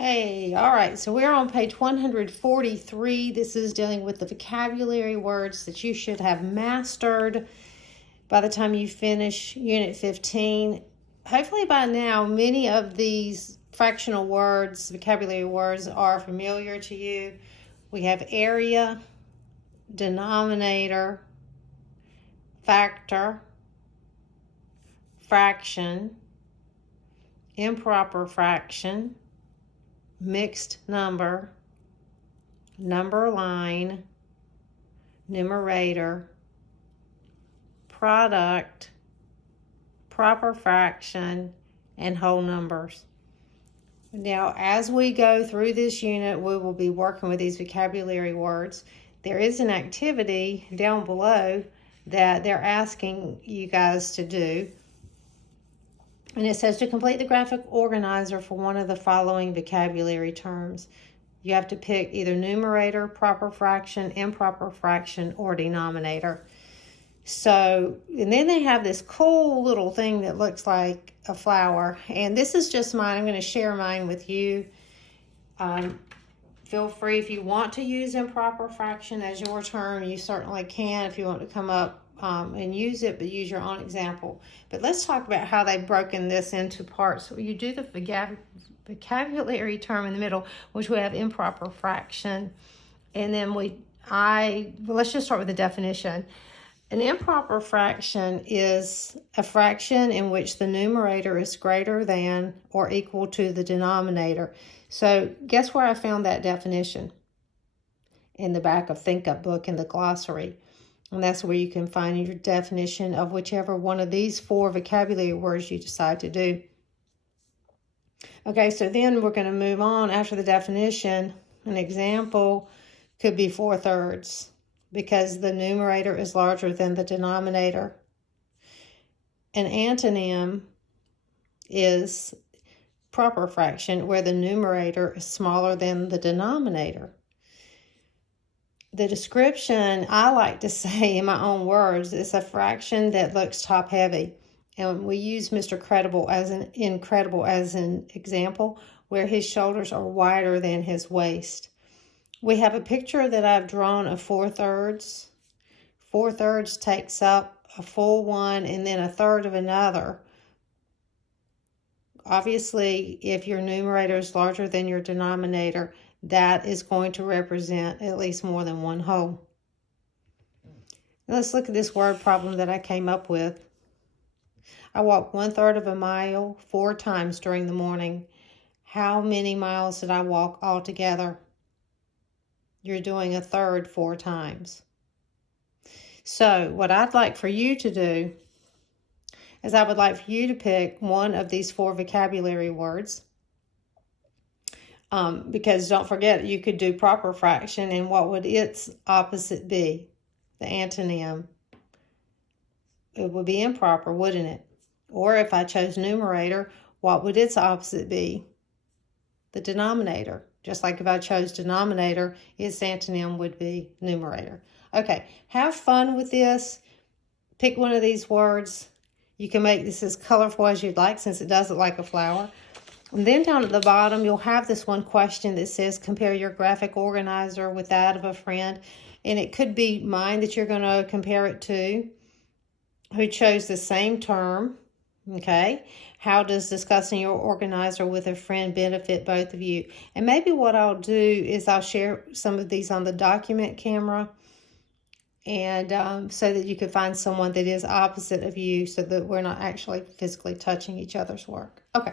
Hey, all right, so we're on page 143. This is dealing with the vocabulary words that you should have mastered by the time you finish Unit 15. Hopefully by now, many of these fractional words, vocabulary words, are familiar to you. We have area, denominator, factor, fraction, improper fraction, mixed number, number line, numerator, product, proper fraction, and whole numbers. Now, as we go through this unit, we will be working with these vocabulary words. There is an activity down below that they're asking you guys to do. And it says to complete the graphic organizer for one of the following vocabulary terms. You have to pick either numerator, proper fraction, improper fraction, or denominator. So, and then they have this cool little thing that looks like a flower. And this is just mine. I'm going to share mine with you. Feel free, if you want to use improper fraction as your term, you certainly can. If you want to come up and use it, but use your own example. But let's talk about how they've broken this into parts. So you do the vocabulary term in the middle, which we have improper fraction. And then let's just start with the definition. An improper fraction is a fraction in which the numerator is greater than or equal to the denominator. So guess where I found that definition? In the back of ThinkUp book in the glossary. And that's where you can find your definition of whichever one of these four vocabulary words you decide to do. Okay, so then we're going to move on after the definition. An example could be 4/3 because the numerator is larger than the denominator. An antonym is proper fraction where the numerator is smaller than the denominator. The description, I like to say in my own words, is a fraction that looks top-heavy. And we use Mr. Incredible as an example where his shoulders are wider than his waist. We have a picture that I've drawn of 4/3. 4/3 takes up a full one and then a third of another. Obviously, if your numerator is larger than your denominator, that is going to represent at least more than one whole. Let's look at this word problem that I came up with. I walked 1/3 of a mile 4 times during the morning. How many miles did I walk altogether? You're doing 1/3 4 times. So what I'd like for you to do is I would like for you to pick one of these 4 vocabulary words. Because don't forget, you could do proper fraction, and what would its opposite be? The antonym. It would be improper, wouldn't it? Or if I chose numerator, what would its opposite be? The denominator. Just like if I chose denominator, its antonym would be numerator. Okay, have fun with this. Pick one of these words. You can make this as colorful as you'd like since it does look like a flower. And then down at the bottom, you'll have this one question that says, compare your graphic organizer with that of a friend. And it could be mine that you're going to compare it to, who chose the same term. Okay. How does discussing your organizer with a friend benefit both of you? And maybe what I'll do is I'll share some of these on the document camera. And so that you can find someone that is opposite of you so that we're not actually physically touching each other's work. Okay.